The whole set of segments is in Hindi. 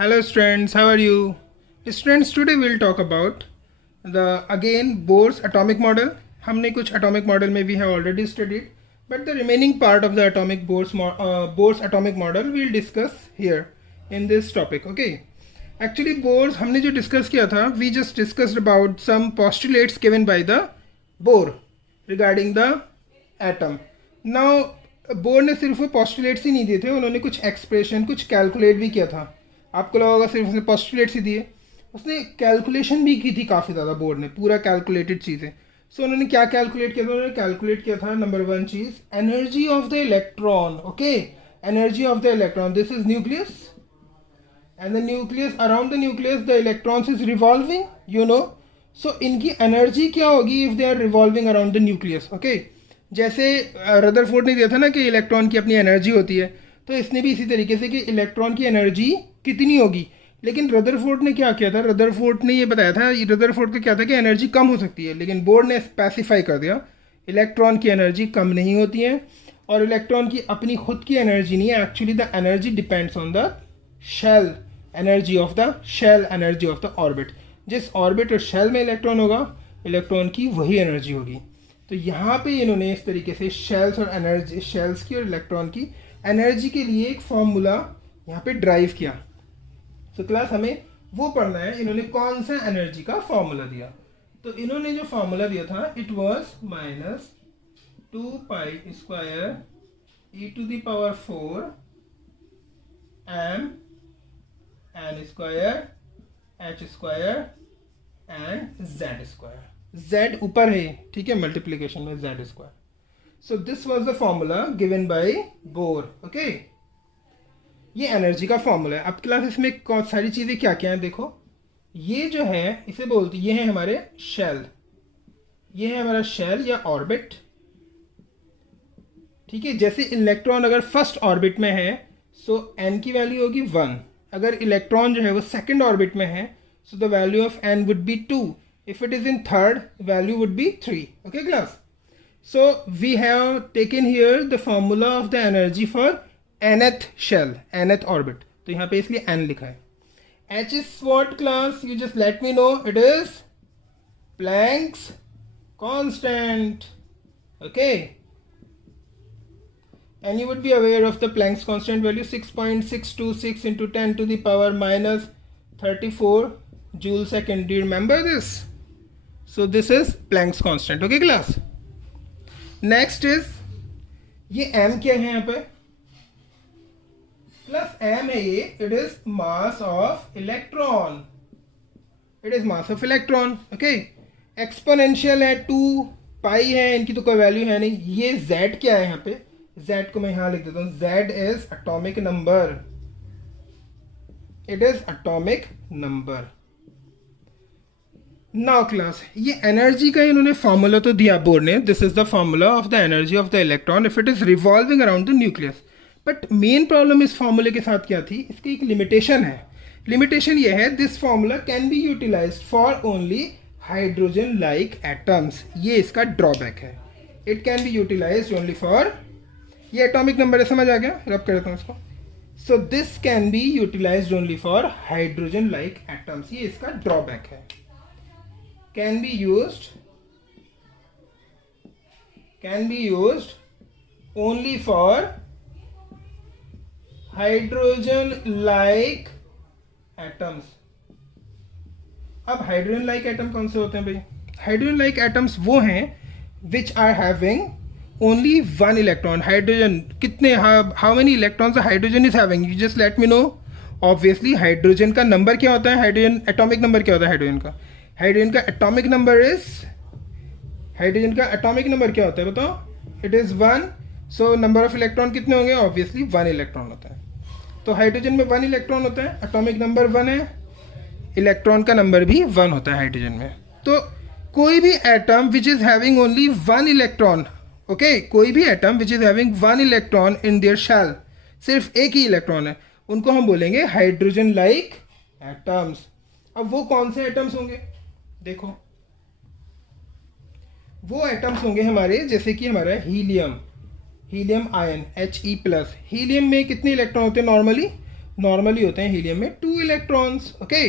Hello students, how are you? Students, today we'll talk about the again Bohr's atomic model. हमने कुछ atomic model में we have already studied, but the remaining part of the atomic Bohr's atomic model we'll discuss here in this topic. Okay. Actually Bohr's हमने जो discuss किया था, we just discussed about some postulates given by the Bohr regarding the atom. Now bore ने सिर्फ वो पोस्टुलेट्स ही नहीं दिए थे, उन्होंने कुछ एक्सप्रेशन कुछ कैलकुलेट भी किया था. आपको लगा होगा सिर्फ उसने पोस्टुलेट्स ही दिए, उसने कैलकुलेशन भी की थी काफ़ी ज़्यादा. बोर ने पूरा कैलकुलेटेड चीज़ें. सो उन्होंने क्या कैलकुलेट किया था? उन्होंने कैलकुलेट किया था नंबर वन चीज़, energy of the electron. Okay, energy of the electron. This is nucleus and the nucleus, around the nucleus the electrons is revolving, you know. So इनकी एनर्जी क्या होगी if they are revolving around the nucleus. Okay, जैसे रदरफोर्ड ने दिया था ना कि इलेक्ट्रॉन की अपनी एनर्जी होती है, तो इसने भी इसी तरीके से कि इलेक्ट्रॉन की एनर्जी कितनी होगी. लेकिन रदरफोर्ड ने क्या किया था? रदरफोर्ड ने ये बताया था, रदरफोर्ड का क्या था कि एनर्जी कम हो सकती है, लेकिन बोर्ड ने स्पेसिफाई कर दिया इलेक्ट्रॉन की एनर्जी कम नहीं होती है और इलेक्ट्रॉन की अपनी खुद की एनर्जी नहीं है. Actually the energy depends on the shell energy of the shell energy of the orbit. जिस ऑर्बिट और शेल में इलेक्ट्रॉन होगा, इलेक्ट्रॉन की वही एनर्जी होगी. तो यहाँ पे इन्होंने इस तरीके से शेल्स और एनर्जी, शेल्स की और इलेक्ट्रॉन की एनर्जी के लिए एक फॉर्मूला यहाँ पे ड्राइव किया. तो क्लास हमें वो पढ़ना है. इन्होंने कौन सा एनर्जी का फॉर्मूला दिया? तो इन्होंने जो फॉर्मूला दिया था, it was -2π² e⁴ m n² h² and z². z ऊपर है, ठीक है, मल्टीप्लीकेशन में z². So this was the formula given by Bohr. Okay, ये एनर्जी का फॉर्मूला है. अब क्लास इसमें कौन सारी चीज़ें क्या क्या हैं देखो. ये जो है इसे बोलते, ये है हमारे शेल, ये है हमारा शेल या ऑर्बिट, ठीक है. जैसे इलेक्ट्रॉन अगर फर्स्ट ऑर्बिट में है सो n की वैल्यू होगी 1. अगर इलेक्ट्रॉन जो है वो सेकंड ऑर्बिट में है so the value of n would be 2. If it is in third, value would be 3. Okay class, so we have taken here the formula of the energy for nth shell, nth orbit. तो यहाँ पे इसलिए n लिखा है. h is what class? You just let me know. It is Planck's constant. Okay, and you would be aware of the Planck's constant value, 6.626 into 10 to the power -34 joule second. Do you remember this? So this is Planck's constant. Okay class, next is ये m क्या है यहाँ पे? प्लस m है ये, it is mass of electron. It is mass of electron. Okay, exponential है, 2 पाई है, इनकी तो कोई वैल्यू है नहीं. ये z क्या है यहाँ पे? z को मैं यहाँ लिख देता हूँ. z is atomic number. It is atomic number. Now class, ये एनर्जी का इन्होंने फॉर्मूला तो दिया बोर ने. This is the formula of the energy of the electron if it is revolving around the nucleus. But main problem इस फॉर्मूले के साथ क्या थी? इसकी एक लिमिटेशन है. लिमिटेशन ये है, this formula can be utilised for only hydrogen like atoms. ये इसका ड्रॉबैक है. It can be utilised only for, ये एटॉमिक नंबर है, समझ आ गया? रब कर देता हूँ इसको. So this can be utilised only for hydrogen like atoms. ये इसका ड्रॉबैक है. can be used only for hydrogen like atoms. अब हाइड्रोजन लाइक एटम कौन से होते हैं भाई? हाइड्रोजन लाइक एटम्स वो हैं which are having only 1 electron. Hydrogen कितने, how many electrons hydrogen is having? You just let me know. Obviously hydrogen का नंबर क्या होता है? हाइड्रोजन एटॉमिक नंबर क्या होता है हाइड्रोजन का? हाइड्रोजन का एटॉमिक नंबर इज, हाइड्रोजन का एटॉमिक नंबर क्या होता है बताओ? It is 1. So number of electron कितने होंगे? ऑब्वियसली 1 इलेक्ट्रॉन होता है. तो हाइड्रोजन में 1 इलेक्ट्रॉन होता है, एटॉमिक नंबर 1 है, इलेक्ट्रॉन का नंबर भी 1 होता है हाइड्रोजन में. तो कोई भी atom which is having only 1 electron, okay, कोई भी atom which is having 1 electron in their shell, सिर्फ एक ही इलेक्ट्रॉन है, उनको हम बोलेंगे हाइड्रोजन लाइक एटम्स. अब वो कौन से एटम्स होंगे देखो? वो एटम्स होंगे हमारे, जैसे कि हमारा helium, helium ion He+. Helium में कितने इलेक्ट्रॉन होते हैं नॉर्मली? नॉर्मली होते हैं हीलियम में 2 electrons. Okay,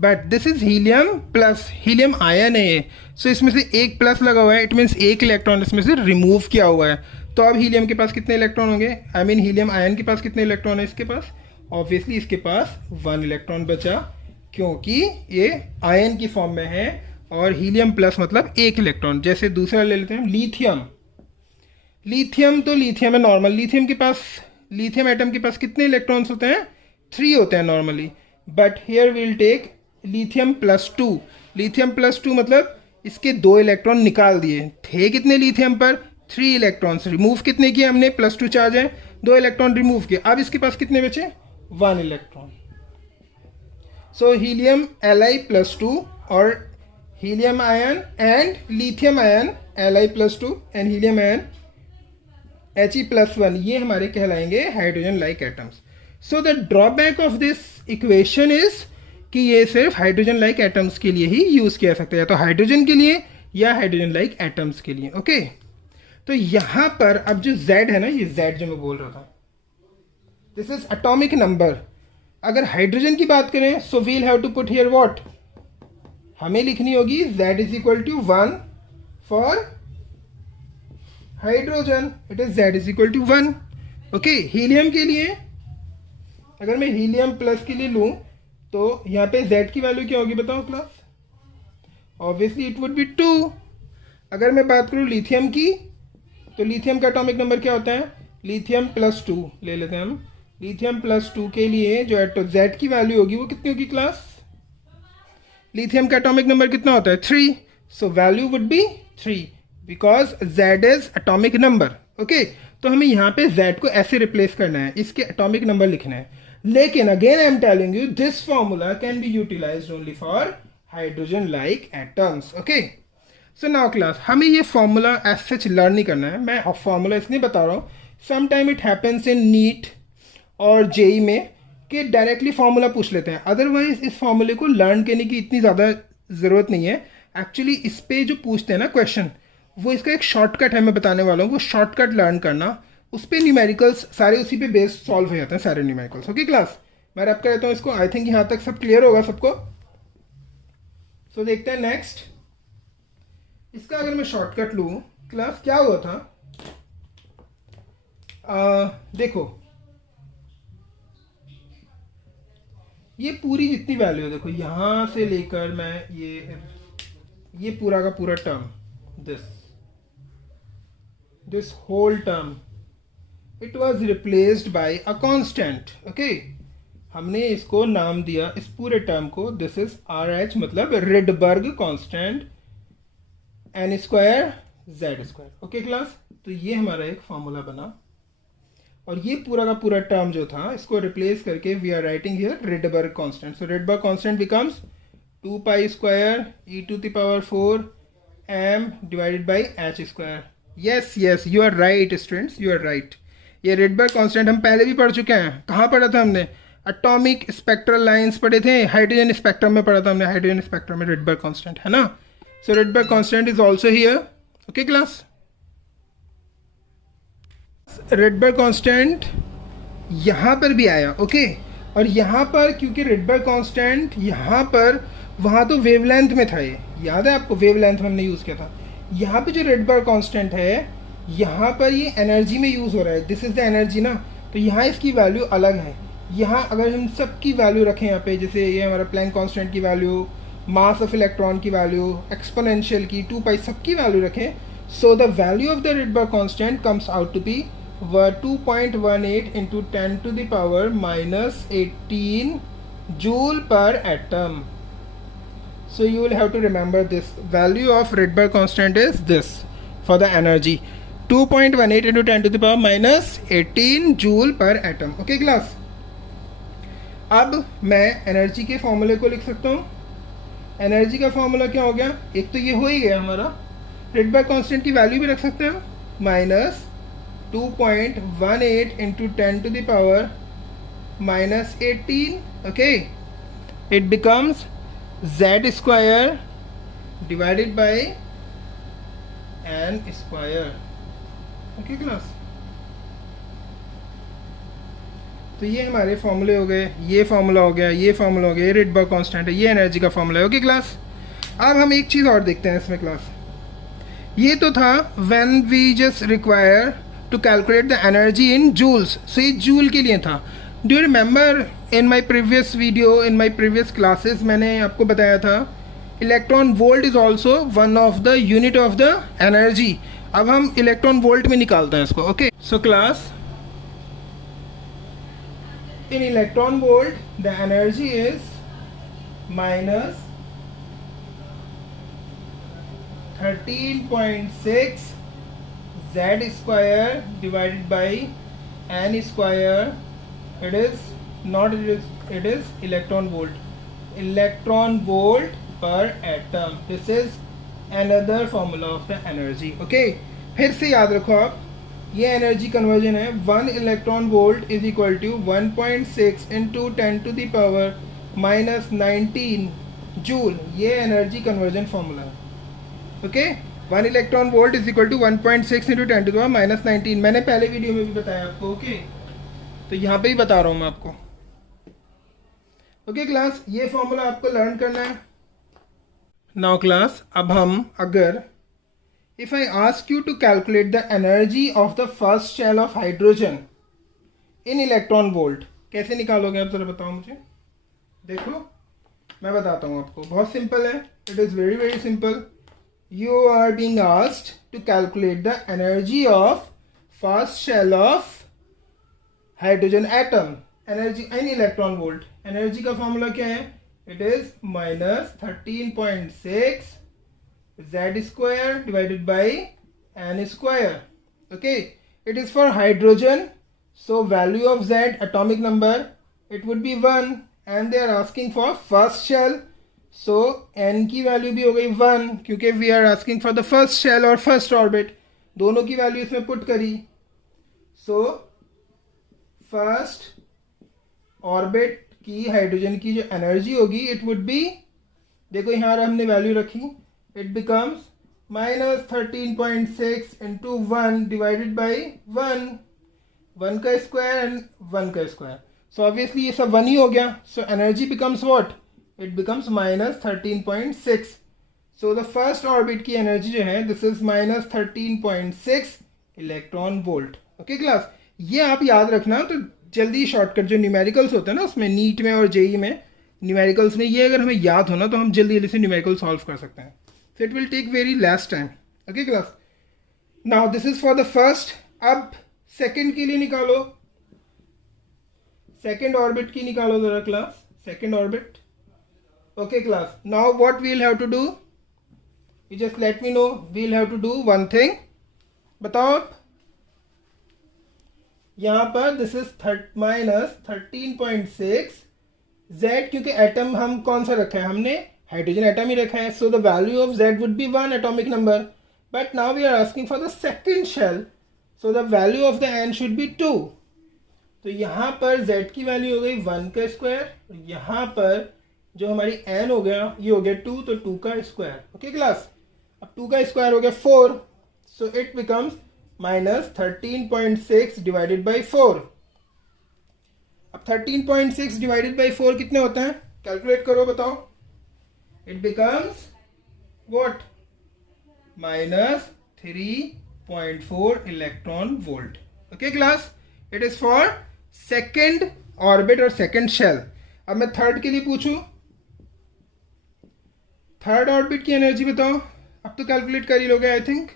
but this is helium plus, helium ion है ये, सो इसमें से एक प्लस लगा हुआ है, इट मीन्स एक इलेक्ट्रॉन इसमें से रिमूव किया हुआ है. तो अब हीलियम के पास कितने इलेक्ट्रॉन होंगे, आई मीन हीलियम आयन के पास कितने इलेक्ट्रॉन है इसके पास, ऑब्वियसली इसके पास 1 इलेक्ट्रॉन बचा, क्योंकि ये आयन की फॉर्म में है, और हीलियम प्लस मतलब एक इलेक्ट्रॉन. जैसे दूसरा ले लेते हैं लिथियम. लिथियम तो लिथियम है नॉर्मल, लिथियम के पास, लिथियम एटम के पास कितने इलेक्ट्रॉन्स होते हैं, 3 होते हैं normally, but here will take lithium plus 2. Lithium plus 2 मतलब इसके 2 इलेक्ट्रॉन निकाल दिए, थे कितने लिथियम पर 3 इलेक्ट्रॉन्स, रिमूव कितने किए हमने, +2 चार्ज है, 2 इलेक्ट्रॉन रिमूव किए, अब इसके पास कितने बचे, 1 इलेक्ट्रॉन. सो हीलियम Li+2 और helium ion and lithium ion Li+2 and helium ion He+1, ये हमारे कहलाएंगे hydrogen like atoms. So the drawback of this equation is कि ये सिर्फ हाइड्रोजन लाइक एटम्स के लिए ही यूज किया सकता है, या तो हाइड्रोजन के लिए या हाइड्रोजन लाइक एटम्स के लिए. ओके, तो यहां पर अब जो Z है ना, ये Z जो मैं बोल रहा था, दिस इज एटॉमिक नंबर. अगर हाइड्रोजन की बात करें, so we'll have to put here what, हमें लिखनी होगी Z=1 for hydrogen, it is Z=1. Okay, helium के लिए अगर मैं हीलियम प्लस के लिए लूं, तो यहाँ पे Z की वैल्यू क्या होगी बताओ class, obviously it would B 2. अगर मैं बात करूँ लिथियम की, तो लिथियम का एटॉमिक नंबर क्या होता है, लिथियम +2 ले लेते हैं हम. लिथियम +2 के लिए जो Z की वैल्यू होगी वो कितनी होगी क्लास, लिथियम का एटॉमिक नंबर कितना होता है, 3. So value would be 3 because Z is atomic number. Okay, तो हमें यहाँ पे Z को ऐसे रिप्लेस करना है, इसके एटॉमिक नंबर लिखना है. लेकिन again I am telling you this formula can be utilised only for hydrogen like atoms. Okay, so now class, हमें ये फॉर्मूला एज सच लर्न नहीं करना है, मैं फॉर्मूला इसलिए बता रहा हूँ, some time it happens in NEET और जेई में कि डायरेक्टली फॉर्मूला पूछ लेते हैं, अदरवाइज इस फॉर्मूले को लर्न करने की इतनी ज़्यादा ज़रूरत नहीं है. एक्चुअली इस पे जो पूछते हैं ना क्वेश्चन, वो इसका एक शॉर्टकट है, मैं बताने वाला हूँ, वो शॉर्टकट लर्न करना, उस पर न्यूमेरिकल्स सारे उसी पे बेस्ड सॉल्व हो जाते हैं सारे न्यूमेरिकल्स. ओके क्लास, मैं रैप कर देता हूँ इसको, आई थिंक यहाँ तक सब क्लियर होगा सबको. सो देखते हैं नेक्स्ट, इसका अगर मैं शॉर्टकट लूँ क्लास, क्या हुआ था, देखो ये पूरी जितनी वैल्यू है, देखो यहां से लेकर मैं ये पूरा का पूरा term, this whole term, it was replaced by a constant. Okay, हमने इसको नाम दिया इस पूरे टर्म को, दिस इज RH मतलब Rydberg constant n² Z². Okay class, तो ये हमारा एक फॉर्मूला बना, और ये पूरा का पूरा टर्म जो था इसको रिप्लेस करके we are writing here Rydberg constant. So Rydberg constant becomes 2π² e⁴ m divided by h². Yes yes, you are right students, you are right. ये रिडबर्ग कांस्टेंट हम पहले भी पढ़ चुके हैं. कहाँ पढ़ा था हमने, एटॉमिक स्पेक्ट्रल लाइंस पढ़े थे, हाइड्रोजन स्पेक्ट्रम में पढ़ा था हमने, हाइड्रोजन स्पेक्ट्रम में रिडबर्ग कांस्टेंट है ना. So Rydberg constant is also here. Okay class, Rydberg constant यहाँ पर भी आया. ओके, और यहाँ पर क्योंकि रिडबर्ग कांस्टेंट यहाँ पर, वहाँ तो वेवलेंथ में था, ये याद है आपको, वेवलेंथ में हमने यूज़ किया था. यहाँ पे जो रिडबर्ग कांस्टेंट है, यहाँ पर ये एनर्जी में यूज़ हो रहा है, दिस इज द एनर्जी ना, तो यहाँ इसकी वैल्यू अलग है. यहाँ अगर हम सबकी वैल्यू रखें यहाँ पे, जैसे ये हमारा प्लैंक कांस्टेंट की वैल्यू, मास ऑफ इलेक्ट्रॉन की वैल्यू, एक्सपोनेंशियल की 2π सबकी वैल्यू रखें, so the value of the Rydberg constant comes out to be 2.18 into 10 to the power minus 18 joule per atom. So you will have to remember this value of Rydberg constant is this for the energy, 2.18 into 10 to the power minus 18 joule per atom. Okay class, अब मैं एनर्जी के फॉर्मूले को लिख सकता हूँ. एनर्जी का फॉर्मूला क्या हो गया, एक तो ये हो ही गया हमारा, रिडबर्ग कांस्टेंट की वैल्यू भी रख सकते हैं, minus 2.18 into 10 to the power minus 18. Okay, it becomes Z² divided by n². Okay class, तो ये हमारे फॉर्मूले हो गए, ये फार्मूला हो गया, ये फार्मूला हो गया, ये रेडबर्ग कांस्टेंट है, ये एनर्जी का फॉर्मूला है। ओके क्लास, अब हम एक चीज़ और देखते हैं इसमें क्लास। ये तो था when we just require to calculate the energy in joules, so ये जूल के लिए था। Do you remember in my previous video, in my previous classes मैंने आपको बताया था electron volt is also one of the unit of the energy. अब हम इलेक्ट्रॉन वोल्ट में निकालते हैं इसको। Okay, so class in electron volt the energy is minus 13.6 z square divided by n square. It is not it is electron volt per atom. This is another formula of the energy. Okay, फिर से याद रखो आप, ये एनर्जी कन्वर्जन है। 1 electron volt is equal to 1.6 into 10 to the power minus 19 joule. ये एनर्जी कन्वर्जन फॉर्मूला है। Okay, 1 electron volt is equal to 1.6 into 10 to the power minus 19। मैंने पहले वीडियो में भी बताया आपको। ओके, तो यहाँ पे ही बता रहा हूँ मैं आपको। ओके क्लास, ये फॉर्मूला आपको लर्न करना है। नाउ क्लास, अब हम अगर if I ask you to calculate the energy of the first shell of hydrogen in electron volt, कैसे निकालोगे आप जरा बताओ मुझे। देखो मैं बताता हूँ आपको, बहुत सिंपल है। It is very very simple. You are being asked to calculate the energy of first shell of hydrogen atom, energy in electron volt. Energy का फॉर्मूला क्या है? It is minus 13.6 z square divided by n square. Okay, it is for hydrogen, so value of z, atomic number, it would be 1, and they are asking for first shell, so n की वैल्यू भी हो गई 1, क्योंकि we are asking for the first shell और first orbit, दोनों की वैल्यू इसमें पुट करी। so first orbit की हाइड्रोजन की जो एनर्जी होगी इट वुड बी, देखो यहाँ हमने वैल्यू रखी, it becomes minus 13.6 into 1 divided by 1, 1 का स्क्वायर and 1 का स्क्वायर, so obviously ये सब 1 ही हो गया, so energy becomes what? it becomes minus 13.6. so the first orbit की एनर्जी जो है this is minus 13.6 electron volt. Okay class, ये आप याद रखना। तो जल्दी शॉर्टकट जो न्यूमेरिकल्स होते हैं ना उसमें, नीट में और जेई में न्यूमेरिकल्स में, ये अगर हमें याद हो ना तो हम जल्दी जल्दी से न्यूमेरिकल सॉल्व कर सकते हैं। So it will take very less time. Okay class. Now this is for the first. अब second के लिए निकालो, second orbit की निकालो जरा class, second orbit. Okay class. Now what we'll have to do? You just let me know. We'll have to do one thing. बताओ आप, यहाँ पर this is minus 13.6 z, क्योंकि एटम हम कौन सा रखा है? हमने हाइड्रोजन एटम ही रखा है, so the value of z would be 1 atomic number, but now we are asking for the second shell, so the value of the n should be 2। तो यहाँ पर z की वैल्यू हो गई 1 का स्क्वायर, यहाँ पर जो हमारी n हो गया ये हो गया 2, तो 2 का स्क्वायर। ओके क्लास, अब 2 का स्क्वायर हो गया 4, so it becomes minus 13.6 divided by 4। अब 13.6 डिवाइडेड बाई 4 कितने होते हैं? कैलकुलेट करो, बताओ। it becomes what? minus 3.4 electron volt. Okay class, it is for second orbit और second shell। अब मैं थर्ड के लिए पूछूं, थर्ड ऑर्बिट की एनर्जी बताओ। अब तो कैलकुलेट कर ही लोगे आई थिंक।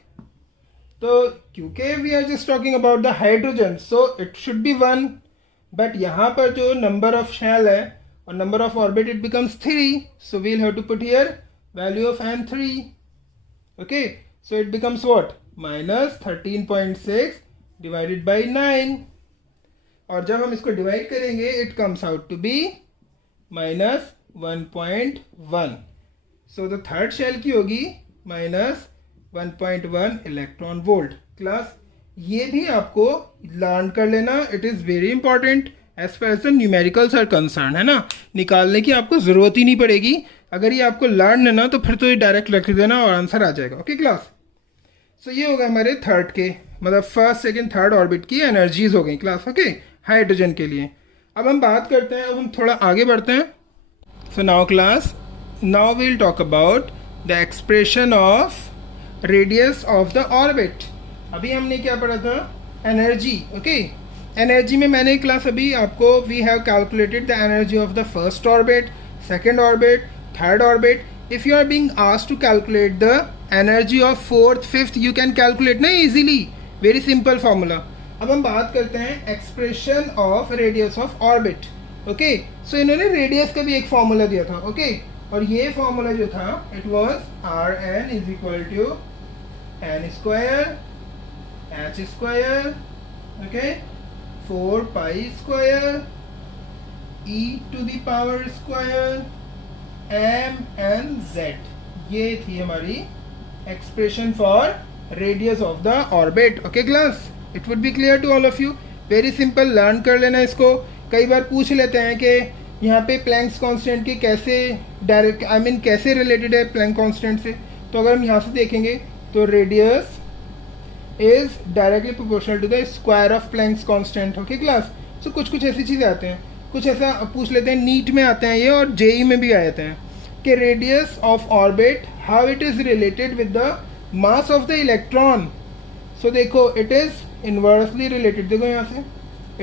तो क्योंकि we are just talking about the hydrogen, so it should be 1, but यहाँ पर जो नंबर ऑफ शेल है और number of orbit, it becomes 3, so we'll have to put here value of n 3. Okay, so it becomes what? minus 13.6 divided by 9, और जब हम इसको डिवाइड करेंगे it comes out to be minus 1.1, so the third shell की होगी minus 1.1 इलेक्ट्रॉन वोल्ट। क्लास, ये भी आपको लर्न कर लेना, it is very important as far as the numericals are concern, है ना। निकालने की आपको ज़रूरत ही नहीं पड़ेगी, अगर ये आपको लर्न है ना तो फिर तो ये डायरेक्ट रख देना और आंसर आ जाएगा। ओके क्लास, सो ये होगा हमारे थर्ड के, मतलब फर्स्ट सेकंड थर्ड ऑर्बिट की एनर्जीज हो गई क्लास। ओके, हाइड्रोजन के लिए। अब हम बात करते हैं, अब हम थोड़ा आगे बढ़ते हैं. So now class, now we'll talk about the expression of radius of the orbit. अभी हमने क्या पढ़ा था? एनर्जी. ओके, एनर्जी में मैंने क्लास अभी आपको we have calculated the energy of the first orbit, second orbit, third orbit. If you are being asked to calculate the energy of fourth, fifth, you can calculate ना इजीली. Very simple formula. अब हम बात करते हैं expression of radius of orbit. Okay, so इन्होंने रेडियस का भी एक फॉर्मूला दिया था. ओके, और ये फॉर्मूला जो था it was r n is equal to n square h square, okay, 4 pi square e to the power square m n z. ये थी हमारी expression for radius of the orbit. Okay class, it would be clear to all of you. Very simple, learn कर लेना इसको. कई बार पूछ लेते हैं कि यहाँ पे प्लैंक्स कांस्टेंट की कैसे डायरेक्ट कैसे रिलेटेड है प्लैंक कांस्टेंट से. तो अगर हम यहाँ से देखेंगे तो radius is directly proportional to the square of Planck's constant. Okay class, so कुछ ऐसी चीज़ें आते हैं, कुछ ऐसा पूछ लेते हैं, नीट में आते हैं ये और जेई में भी आए हैं कि radius of orbit how it is related with the mass of the electron. So देखो इट इज इनवर्सली रिलेटेड. देखो यहाँ से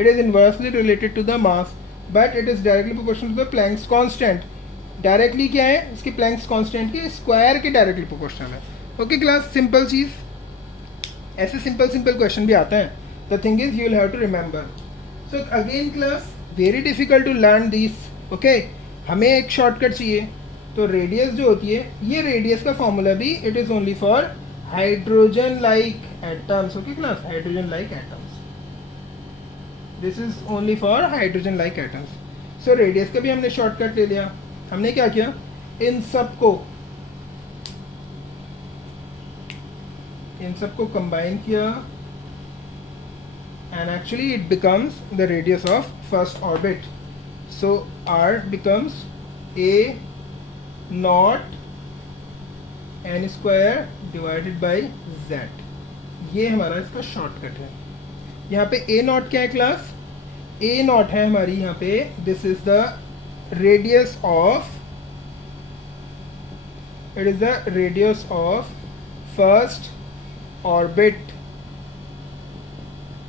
it is inversely related to the mass but it is directly proportional to the Planck's constant. Directly क्या है इसकी प्लैंक्स कांस्टेंट के स्क्वायर के डायरेक्टली प्रोपोर्शनल है. ओके क्लास, सिंपल चीज़. ऐसे सिंपल क्वेश्चन भी आते हैं. The thing is you will have to remember. So again class, very difficult to learn this. Okay, हमें एक शॉर्टकट चाहिए. तो रेडियस जो होती है, ये रेडियस का फॉर्मूला भी it is only for hydrogen like atoms. Okay class, hydrogen like atoms. This is only for hydrogen like atoms. So radius का भी हमने शॉर्टकट ले लिया. हमने क्या किया, इन सबको कंबाइन किया and actually it becomes the radius of first orbit. So r becomes a naught n square divided by z. ये हमारा इसका शॉर्टकट है. यहाँ पे a नॉट क्या है क्लास? a नॉट है हमारी यहाँ पे, this is the radius of, it is the radius of first orbit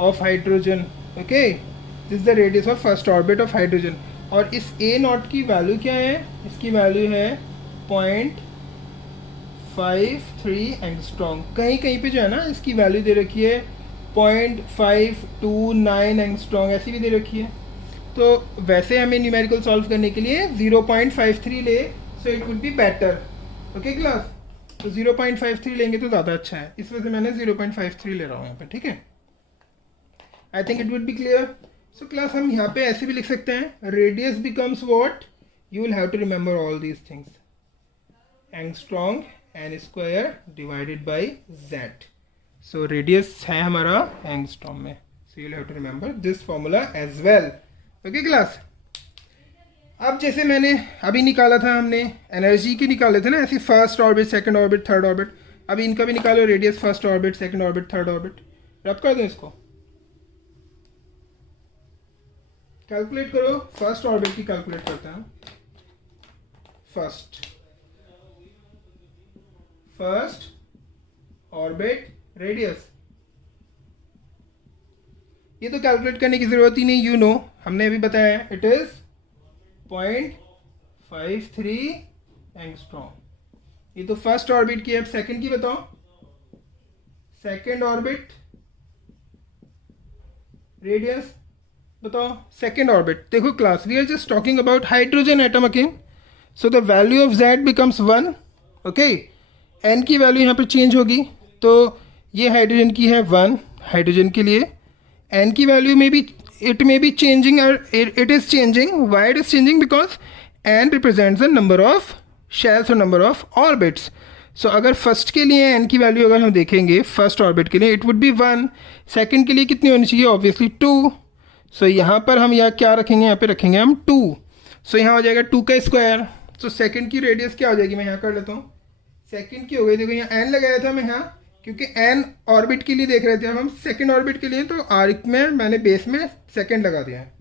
of hydrogen. Okay, this is the radius of first orbit of hydrogen. और इस a नॉट की वैल्यू क्या है? इसकी वैल्यू है 0.53 एंगस्ट्रॉम. कहीं पे जो है ना इसकी वैल्यू दे रखी है 0.529 एंगस्ट्रॉम, ऐसी भी दे रखी है. तो वैसे हमें न्यूमेरिकल सॉल्व करने के लिए 0.53 ले, so it would be better. Okay class, तो 0.53 लेंगे तो ज़्यादा अच्छा है, इस वजह से मैंने 0.53 ले रहा हूँ यहाँ पे. ठीक है, I think it would be clear. So class, हम यहाँ पे ऐसे भी लिख सकते हैं, radius becomes what, you will have to remember all these things, angstrom n square divided by z. So radius है हमारा एंगस्ट्रॉम में, so you will have to remember this formula as well. Okay class, अब जैसे मैंने अभी निकाला था, हमने एनर्जी की निकाले थे ना ऐसे, first orbit, second orbit, third orbit. अभी इनका भी निकालो, radius first orbit, second orbit, third orbit. रब कर दो इसको, कैलकुलेट करो. फर्स्ट ऑर्बिट की कैलकुलेट करते हैं. फर्स्ट ऑर्बिट रेडियस, ये तो कैलकुलेट करने की जरूरत ही नहीं, यू नो, हमने अभी बताया इट इज 0.53 एंगस्ट्रॉम. ये तो फर्स्ट ऑर्बिट की है. अब सेकंड की बताओ, सेकंड ऑर्बिट रेडियस बताओ. सेकेंड ऑर्बिट, देखो class, we are just talking about hydrogen atom again. So the value of z becomes 1. Okay, n की वैल्यू यहाँ पे चेंज होगी, तो ये हाइड्रोजन की है 1 हाइड्रोजन के लिए. n की वैल्यू में भी it may be changing, or it is changing. Why it is changing? Because n represents the number of shells or number of orbits. So अगर फर्स्ट के लिए n की वैल्यू अगर हम देखेंगे, फर्स्ट ऑर्बिट के लिए, it would be 1. सेकंड के लिए कितनी होनी चाहिए? ऑब्वियसली 2. सो यहाँ पर हम यहाँ क्या रखेंगे? यहाँ पे रखेंगे हम 2. सो यहाँ हो जाएगा 2 का स्क्वायर. सो सेकंड की रेडियस क्या हो जाएगी? मैं यहाँ कर लेता हूँ. सेकंड की हो गई, देखो यहाँ n लगाया था मैं यहाँ, क्योंकि n ऑर्बिट के लिए देख रहे थे हम सेकंड ऑर्बिट के लिए, तो आर्क में मैंने बेस में सेकंड लगा दिया है.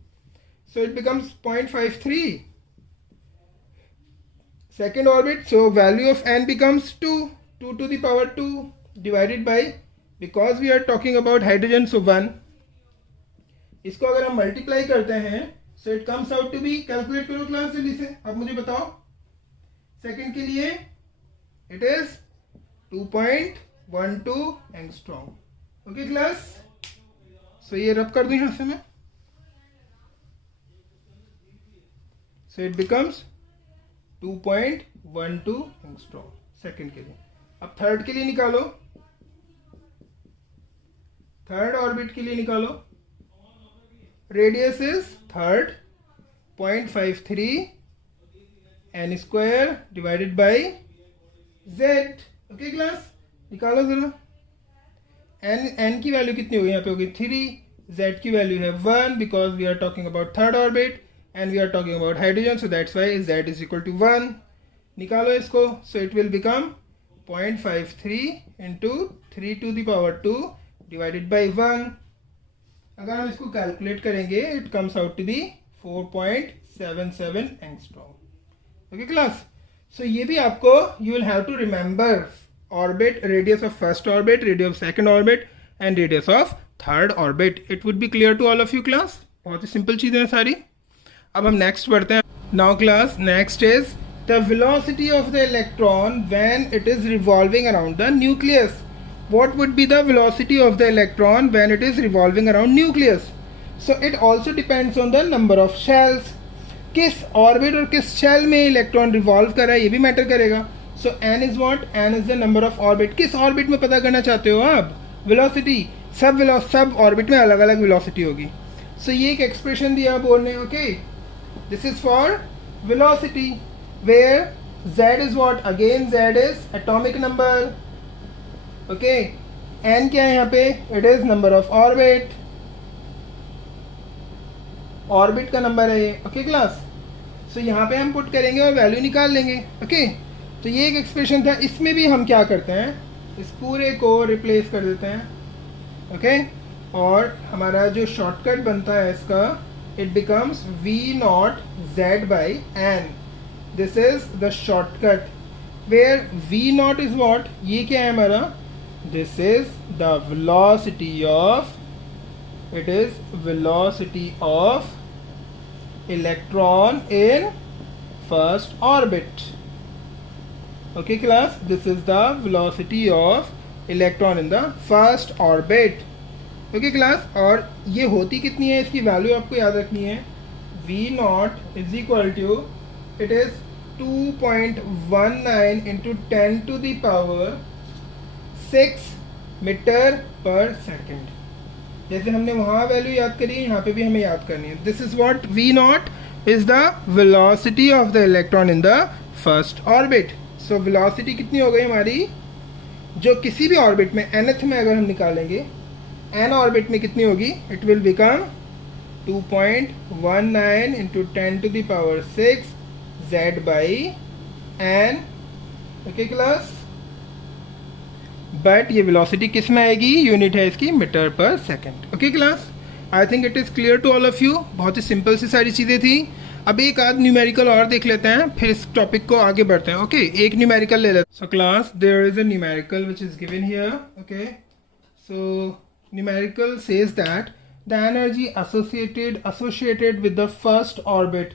so it becomes 0.53. Second orbit, so value of n becomes 2 to the power 2 divided by, because we are talking about hydrogen, so 1. इसको अगर हम मल्टीप्लाई करते हैं so it comes out to be, calculate करो क्लास जल्दी से, अब मुझे बताओ सेकंड के लिए, it is 2.12 angstrom. Okay class, so ये रब कर दूं यहां से मैं, so it becomes 2.12 angstrom second के लिए. अब थर्ड के लिए निकालो, थर्ड ऑर्बिट के लिए निकालो. Radius is third, 0.53 n square divided by z. Okay class, निकालो जरा. n की वैल्यू कितनी होगी, यहाँ पे होगी 3. z की वैल्यू है 1 because we are talking about third orbit and we are talking about hydrogen, so that's why z is equal to 1. निकालो इसको, so it will become 0.53 into 3 to the power 2 divided by 1. अगर हम इसको कैलकुलेट करेंगे it comes out to be 4.77 angstrom. Okay class, so ये भी आपको you will have to remember orbit, radius of first orbit, radius of second orbit and radius of third orbit. It would be clear to all of you class. बहुत ही सिंपल चीज़ें हैं सारी. अब हम नेक्स्ट पढ़ते हैं. Now class, next is the velocity of the electron when it is revolving around the nucleus. What would be the velocity of the electron when it is revolving around nucleus? So it also depends on the number of shells. किस ऑर्बिट और किस शेल में इलेक्ट्रॉन रिवॉल्व कर रहा है ये भी मैटर करेगा. So n is what, n is the number of orbit. किस ऑर्बिट में पता करना चाहते हो आप वेलोसिटी? सब ऑर्बिट में अलग अलग वेलोसिटी होगी. सो ये एक एक्सप्रेशन दिया बोर्ड ने. Okay, this is for velocity where z is what, again z is atomic number. Okay, n क्या है यहाँ पे, it is number of orbit, orbit का नंबर है ये. ओके क्लास, सो यहाँ पे हम पुट करेंगे और वैल्यू निकाल लेंगे. ओके, तो ये एक एक्सप्रेशन था. इसमें भी हम क्या करते हैं, इस पूरे को रिप्लेस कर देते हैं. ओके, और हमारा जो शॉर्टकट बनता है इसका, it becomes v naught z by n. This is the shortcut where v naught is what, ये क्या है हमारा, this is the velocity of, it is velocity of electron in first orbit. Okay class, this is the velocity of electron in the first orbit. Okay class, और ये होती कितनी है, इसकी वैल्यू आपको याद रखनी है. v naught is equal to, it is 2.19 into 10 to the power 6 metre per second. जैसे हमने वहाँ वैल्यू याद करी है, यहाँ पे भी हमें याद करनी है. This is what v naught is the velocity of the electron in the first orbit. So velocity कितनी हो गई हमारी, जो किसी भी ऑर्बिट में nth में अगर हम निकालेंगे, n ऑर्बिट में कितनी होगी, it will become 2.19 into 10 to the power 6 z by n. Okay class, but ये वेलोसिटी किस में आएगी, यूनिट है इसकी metre per second. Okay class, I think it is clear to all of you. बहुत ही सिंपल सी सारी चीज़ें थी. अब एक आध न्यूमेरिकल और देख लेते हैं, फिर इस टॉपिक को आगे बढ़ते हैं. ओके, एक न्यूमेरिकल ले लेते हैं. So class, there is a numerical which is given here. Okay, so numerical says that the energy associated with the first orbit,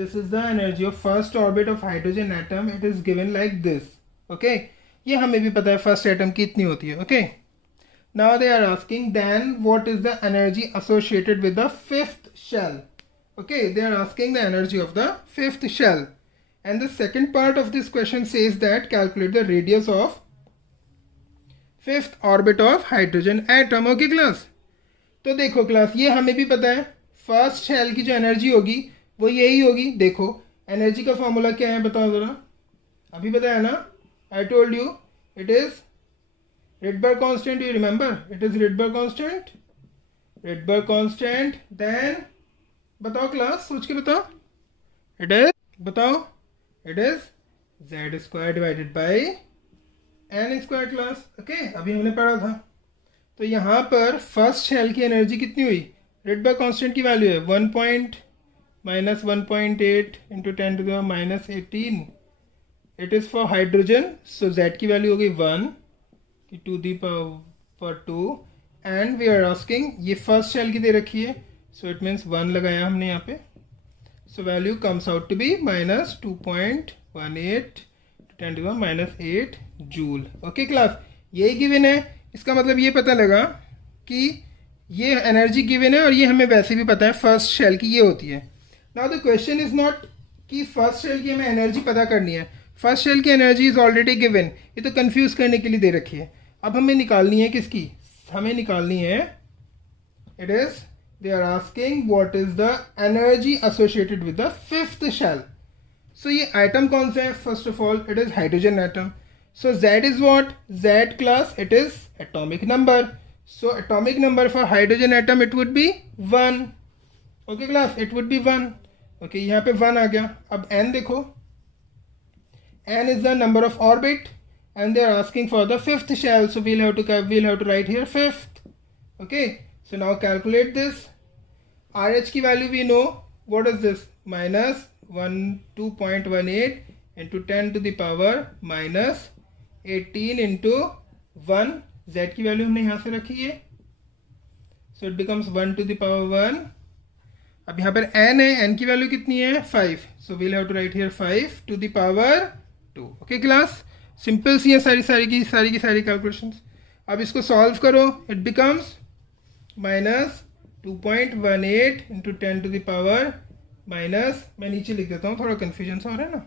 this is the energy of first orbit of hydrogen atom, it is given like this. Okay, ये हमें भी पता है फर्स्ट एटम की इतनी होती है. Okay, now they are asking then what is the energy associated with the fifth shell. Okay, they are asking the energy of the fifth shell, and the second part of this question says that calculate the radius of fifth orbit of hydrogen atom. Okay class, तो देखो क्लास, ये हमें भी पता है फर्स्ट शेल की जो एनर्जी होगी वो यही होगी. देखो एनर्जी का फॉर्मूला क्या है बताओ जरा, अभी बताया ना, I told you it is Rydberg constant. You remember, it is Rydberg constant. Rydberg constant. Then बताओ क्लास, सोच के बताओ, it is, बताओ, it is z square divided by n square class. Okay, अभी हमने पढ़ा था. तो यहाँ पर फर्स्ट शेल की एनर्जी कितनी हुई, Rydberg कांस्टेंट की वैल्यू है minus 1.8 into 10 to the minus 18. It is for hydrogen, so z की वैल्यू होगी 1 to the power 2 and we are asking ये फर्स्ट शेल की दे रखी है, so it means 1 लगाया हमने यहाँ पे, so value comes out to be minus 2.18 to 10 to the minus 8 joule. Okay class, यही गिवन है. इसका मतलब ये पता लगा कि ये एनर्जी गिवन है और ये हमें वैसे भी पता है फर्स्ट शेल की ये होती है. Now the question is not कि फर्स्ट शेल की हमें एनर्जी पता करनी है. फर्स्ट शेल की एनर्जी इज ऑलरेडी गिवन, ये तो कंफ्यूज करने के लिए दे रखी है. अब हमें निकालनी है किसकी, हमें निकालनी है, it is they are asking what is the energy associated with the fifth shell. So ये एटम कौन सा है, first of all it is hydrogen atom. So Z is what? Z class, it is atomic number. So atomic number for hydrogen atom it would be 1. Okay class, it would be 1. Okay, यहाँ पे 1 आ गया. अब N देखो, N is the number of orbit and they are asking for the fifth shell. So we'll have to write here fifth. Okay, so now calculate this. RH की value we know. What is this? Minus 2.18 into 10 to the power minus 18 into 1. Z की वैल्यू हमने यहाँ से रखी है, so it becomes 1 to the power 1. अब यहाँ पर n है, n की वैल्यू कितनी है 5, so we'll have to write here 5 to the power 2. Okay class, simple सी है सारी कैलकुलेशंस. अब इसको सॉल्व करो, it becomes minus 2.18 into 10 to the power minus, मैं नीचे लिख देता हूँ, थोड़ा कन्फ्यूजन सा हो रहा है ना.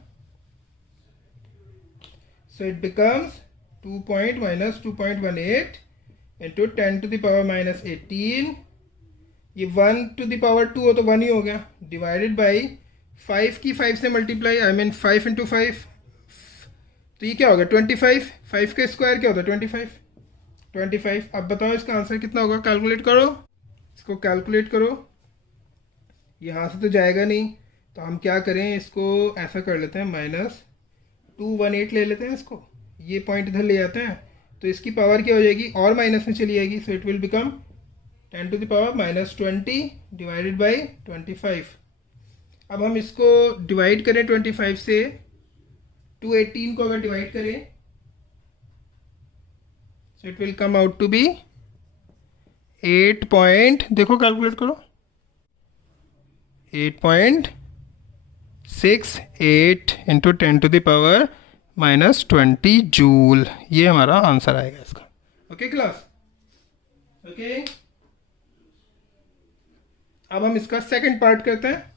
So it becomes 2.18 into 10 to the power minus 18. ये 1 to the power 2 हो तो 1 ही हो गया, डिवाइडेड बाई 5 की 5 से मल्टीप्लाई, आई मीन 5 इंटू 5, तो ये क्या होगा 25. 5 का स्क्वायर क्या होता है 25. अब बताओ इसका आंसर कितना होगा, कैलकुलेट करो, इसको कैलकुलेट करो. यहाँ से तो जाएगा नहीं, तो हम क्या करें, इसको ऐसा कर लेते हैं, माइनस 218 ले लेते हैं इसको, ये पॉइंट इधर ले जाते हैं, तो इसकी पावर क्या हो जाएगी और माइनस में चली जाएगी. So it will become 10 to the power minus 20 divided by 25. अब हम इसको डिवाइड करें 25 से, 218 को अगर डिवाइड करें, so it will come out to be 8 देखो कैलकुलेट करो, 8.68 into 10 to the power minus 20 joule. ये हमारा आंसर आएगा इसका. Okay class, okay. अब हम इसका सेकंड पार्ट करते हैं.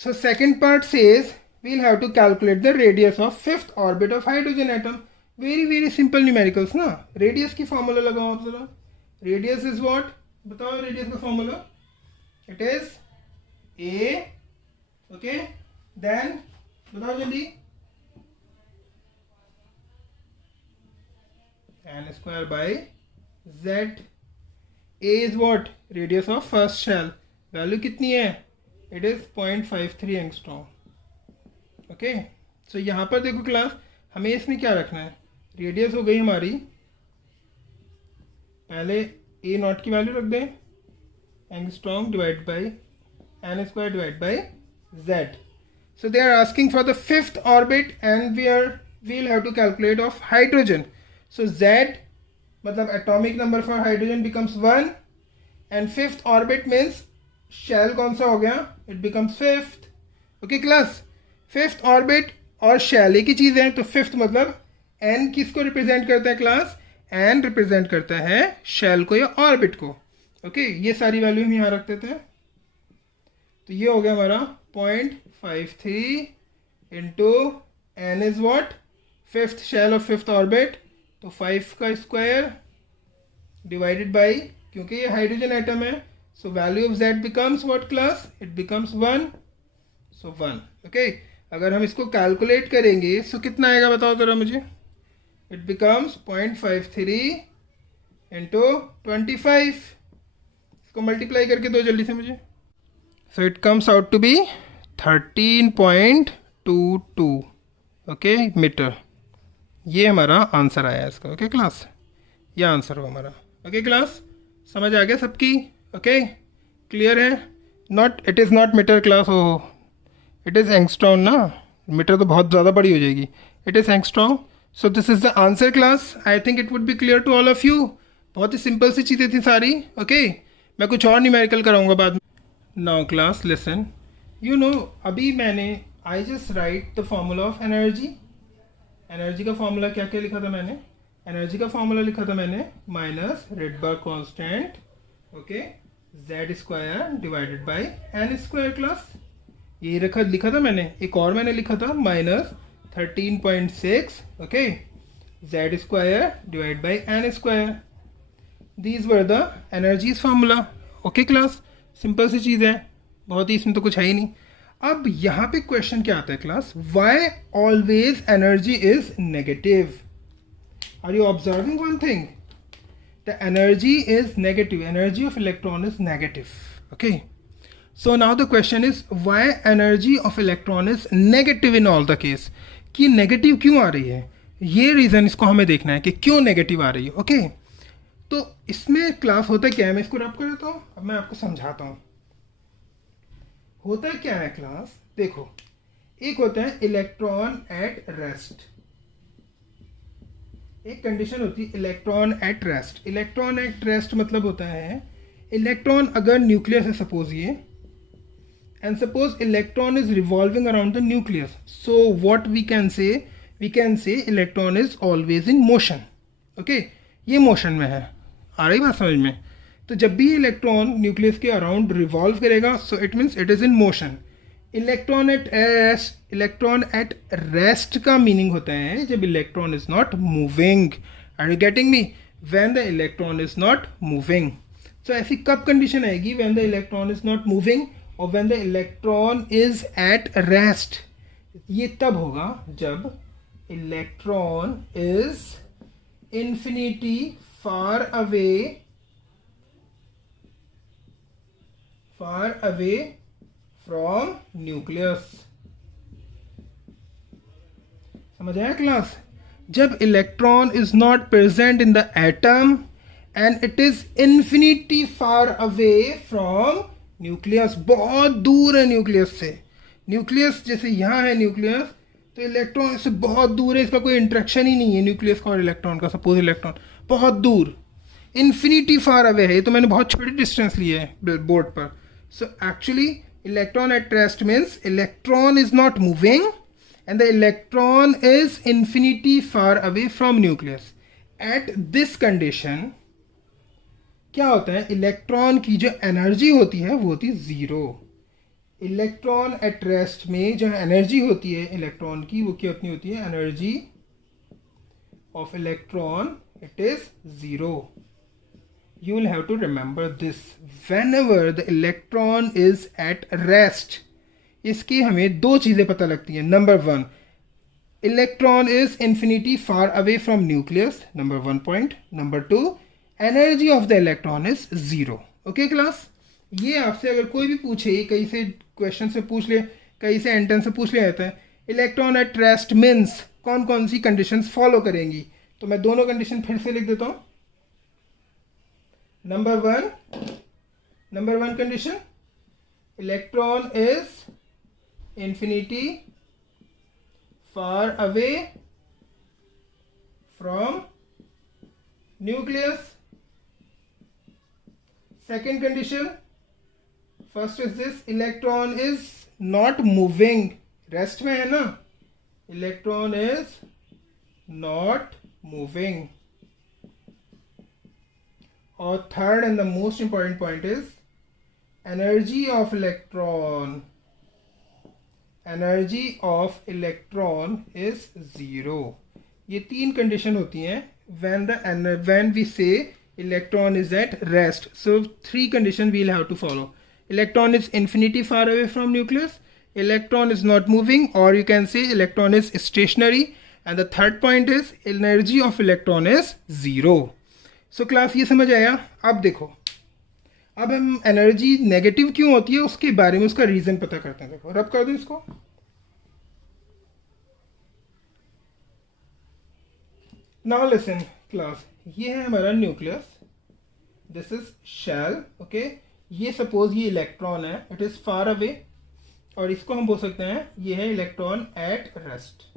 सो second part says we'll have to calculate the radius of fifth orbit of hydrogen atom. very simple numericals ना. रेडियस की फॉर्मूला लगाओ आप जरा. रेडियस इज व्हाट, बताओ रेडियस का formula, it is a. Okay, then बताओ जल्दी, n square by z. a is what, radius of first shell, value कितनी है, it is 0.53 angstrom. Okay, so यहाँ पर देखो क्लास, हमें इसमें क्या रखना है, रेडियस हो गई हमारी, पहले ए नॉट की वैल्यू रख दें, angstrom divide by n square divide by Z. So they are asking for the fifth orbit and we'll have to calculate of hydrogen. So Z मतलब atomic number for hydrogen becomes 1 and fifth orbit means shell कौन सा हो गया, it becomes fifth. Okay class, fifth orbit और शेल एक ही चीज़ है, तो फिफ्थ मतलब एन किसको रिप्रेजेंट करता है क्लास, एन रिप्रेजेंट करता है शेल को या ऑर्बिट को. ओके, ये सारी वैल्यू हम यहाँ रख देते हैं. तो ये हो गया हमारा 0.53 into n is what, fifth shell of fifth orbit, तो 5 का स्क्वायर डिवाइडेड बाई, क्योंकि ये हाइड्रोजन एटम है, so value of Z becomes what class, it becomes 1. So 1. Okay, अगर हम इसको कैलकुलेट करेंगे सो कितना आएगा बताओ जरा मुझे, इट बिकम्स 0.53 इंटू 25. इसको मल्टीप्लाई करके दो जल्दी से मुझे. So it comes out to be 13.22 okay metre. ये हमारा आंसर आया इसका. ओके क्लास, ये आंसर हो हमारा. Okay class. समझ आ गया सबकी? ओके, क्लियर है? Not, it is not metre class, हो इट इज़ एंगस्ट्रॉम ना, मीटर तो बहुत ज़्यादा बड़ी हो जाएगी, it is angstrom. So this is the answer class. I think it would be clear to all of you. बहुत ही सिंपल सी चीज़ें थी सारी. ओके, मैं कुछ और न्यूमेरिकल कराऊंगा बाद में. Now class listen, you know, अभी मैंने I just right the formula of energy. Energy का फॉर्मूला क्या क्या लिखा था मैंने? एनर्जी का फॉर्मूला लिखा था मैंने minus Rydberg constant, okay, Z square divided by n square class. ये लिखा था मैंने. एक और मैंने लिखा था minus 13.6, okay, Z square divide by n square. These were the energies formula. Okay class, simple सी चीज़ है, बहुत ही, इसमें तो कुछ है ही नहीं. अब यहाँ पे क्वेश्चन क्या आता है class? Why always energy is negative? Are you observing one thing? The energy is negative, energy of electron is negative. Okay, so now the question is why energy of electron is negative in all the case. कि नेगेटिव क्यों आ रही है, ये रीज़न इसको हमें देखना है कि क्यों नेगेटिव आ रही है. ओके, तो इसमें क्लास होता क्या है, मैं इसको रब कर देता हूँ, अब मैं आपको समझाता हूँ. होता क्या है क्लास, देखो, एक होता है इलेक्ट्रॉन एट रेस्ट, एक कंडीशन होती है electron at rest. Electron at rest मतलब होता है इलेक्ट्रॉन अगर न्यूक्लियस है सपोज ये, and suppose electron is revolving around the nucleus, so what we can say electron is always in motion. okay, ये मोशन में है. आ रही बात समझ में? तो जब भी इलेक्ट्रॉन न्यूक्लियस के अराउंड रिवॉल्व करेगा, so it means it is in motion. Electron at rest का मीनिंग होता है जब electron is not moving. Are you getting me? When the electron is not moving. So ऐसी कब कंडीशन आएगी? When the electron is not moving और when the electron is at rest. ये तब होगा जब electron is infinity far away from nucleus. समझ आया क्लास? जब electron is not present in the atom and it is infinity far away from nucleus, बहुत दूर है न्यूक्लियस से. न्यूक्लियस जैसे यहाँ है न्यूक्लियस, तो इलेक्ट्रॉन इससे बहुत दूर है, इसका कोई इंट्रैक्शन ही नहीं है न्यूक्लियस का और इलेक्ट्रॉन का. सपोज इलेक्ट्रॉन बहुत दूर, इन्फिनिटी फार अवे है, ये तो मैंने बहुत छोटी डिस्टेंस ली है बोर्ड पर. So actually electron at rest means electron is not moving and the electron is infinity far away from nucleus. At this condition क्या होता है? इलेक्ट्रॉन की जो एनर्जी होती है वो होती है ज़ीरो. इलेक्ट्रॉन एट रेस्ट में जो एनर्जी होती है इलेक्ट्रॉन की, वो कितनी होती है? Energy of electron, it is zero. You will have to remember this whenever the electron is at rest. इसकी हमें दो चीज़ें पता लगती हैं. Number one, electron is infinity far away from nucleus, number one point. Number two, energy of the electron is zero. Okay class, ये आपसे अगर कोई भी पूछे, कहीं से क्वेश्चन से पूछ ले, कहीं से एंट्रेंस से पूछ लिया जाता है इलेक्ट्रॉन एट रेस्ट मीन्स कौन कौन सी कंडीशंस फॉलो करेंगी, तो मैं दोनों कंडीशन फिर से लिख देता हूं. Number one condition, electron is infinity far away from nucleus. Second condition, first is this, electron is not moving, rest में है ना, electron is not moving. और third and the most important point is energy of electron is zero. ये तीन कंडीशन होती हैं when we say electron is at rest. So three conditions we'll have to follow. Electron is infinity far away from nucleus, electron is not moving, or you can say electron is stationary, and the third point is energy of electron is zero. So class ये समझ आया? अब देखो, अब हम एनर्जी नेगेटिव क्यों होती है उसके बारे में उसका रीजन पता करते हैं. देखो, रब कर दो इसको. नाउ लिसन क्लास, ये है हमारा nucleus. This is shell, okay. ये सपोज ये इलेक्ट्रॉन है, इट इज फार अवे, और इसको हम बोल सकते हैं ये है electron at rest.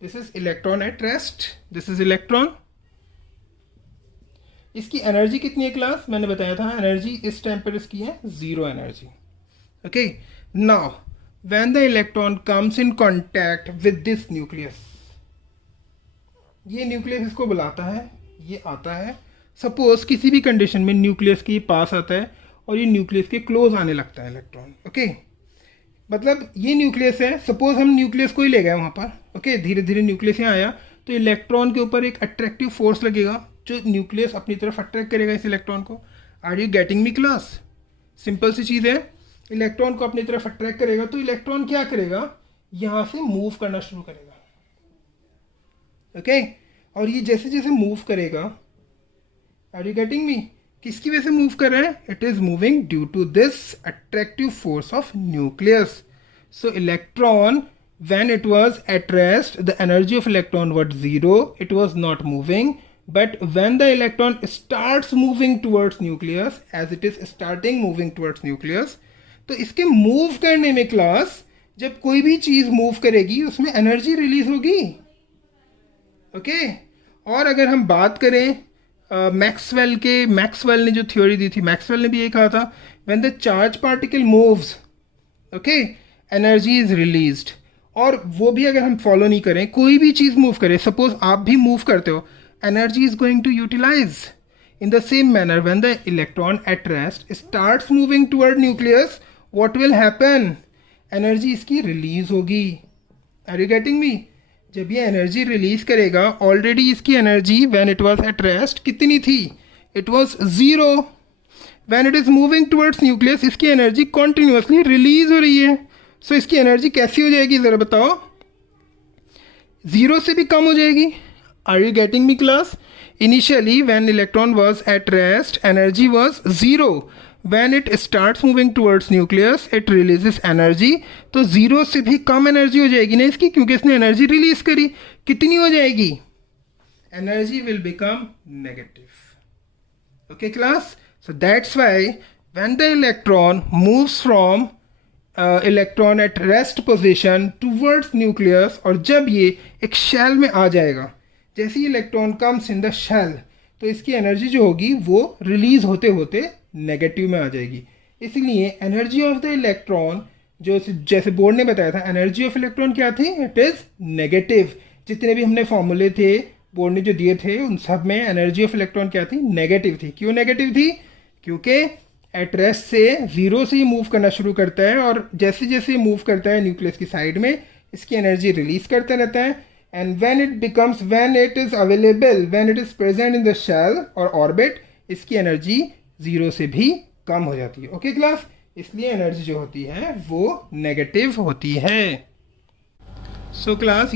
This is electron at rest, this is electron. इसकी एनर्जी कितनी है क्लास? मैंने बताया था एनर्जी इस टाइम पर इसकी है 0 energy, okay. Now when the electron comes in contact with this nucleus, ये न्यूक्लियस इसको बुलाता है, ये आता है। सपोज किसी भी कंडीशन में न्यूक्लियस के पास आता है और ये न्यूक्लियस के क्लोज आने लगता है इलेक्ट्रॉन, ओके। मतलब ये न्यूक्लियस है, सपोज हम न्यूक्लियस को ही ले गए वहाँ पर, ओके। धीरे धीरे न्यूक्लियस यहाँ आया तो इलेक्ट्रॉन के ऊपर एक अट्रैक्टिव फोर्स लगेगा जो न्यूक्लियस अपनी तरफ अट्रैक्ट करेगा इस इलेक्ट्रॉन को। Are you getting me class? Simple सी चीज़ है, इलेक्ट्रॉन को अपनी तरफ अट्रैक्ट करेगा तो इलेक्ट्रॉन क्या करेगा, यहाँ से मूव करना शुरू करेगा, ओके। और ये जैसे जैसे मूव करेगा, आर यू गेटिंग मी, किसकी वजह से मूव कर रहा है? It is moving due to this attractive force of nucleus. सो electron when it was at rest, the energy of electron was 0, it was not moving. But when the electron starts moving towards nucleus, as it is starting moving towards nucleus, तो इसके मूव करने में क्लास, जब कोई भी चीज मूव करेगी उसमें एनर्जी रिलीज होगी, ओके। और अगर हम बात करें मैक्सवेल ने जो थ्योरी दी थी, मैक्सवेल ने भी ये कहा था, when the charge particle moves, okay, energy is released. और वो भी अगर हम फॉलो नहीं करें, कोई भी चीज़ मूव करे, सपोज आप भी मूव करते हो, energy is going to utilise in the same manner. When the electron at rest starts moving toward nucleus, what will happen? Energy इसकी रिलीज होगी। Are you getting me? जब ये एनर्जी रिलीज करेगा, ऑलरेडी इसकी energy when it was at rest कितनी थी? It was 0। When it is moving towards nucleus, इसकी एनर्जी कॉन्टिन्यूसली रिलीज हो रही है। सो इसकी एनर्जी कैसी हो जाएगी ज़रा बताओ? 0 से भी कम हो जाएगी। Are you getting me class? Initially when electron was at rest, energy was 0। When it starts moving towards nucleus, it releases energy. तो 0 से भी कम एनर्जी हो जाएगी ना इसकी, क्योंकि इसने एनर्जी रिलीज करी। कितनी हो जाएगी? Energy will become negative, okay class. So that's why when the electron moves from electron at rest position towards nucleus, और जब ये एक शेल में आ जाएगा, जैसे ही electron comes in the shell, तो इसकी एनर्जी जो होगी वो रिलीज होते होते नेगेटिव में आ जाएगी। इसलिए एनर्जी ऑफ द इलेक्ट्रॉन, जो जैसे बोर्ड ने बताया था, एनर्जी ऑफ इलेक्ट्रॉन क्या थी? It is negative. जितने भी हमने फॉर्मूले थे बोर्ड ने जो दिए थे, उन सब में एनर्जी ऑफ इलेक्ट्रॉन क्या थी? नेगेटिव थी। क्यों नेगेटिव थी? क्योंकि एट रेस्ट से 0 से ही मूव करना शुरू करता है, और जैसे जैसे मूव करता है न्यूक्लियस की साइड में, इसकी एनर्जी रिलीज करता रहता है। And when it is available, when it is present in the shell और ऑर्बिट, इसकी एनर्जी 0 से भी कम हो जाती है, ओके क्लास। इसलिए एनर्जी जो होती है वो नेगेटिव होती है। So class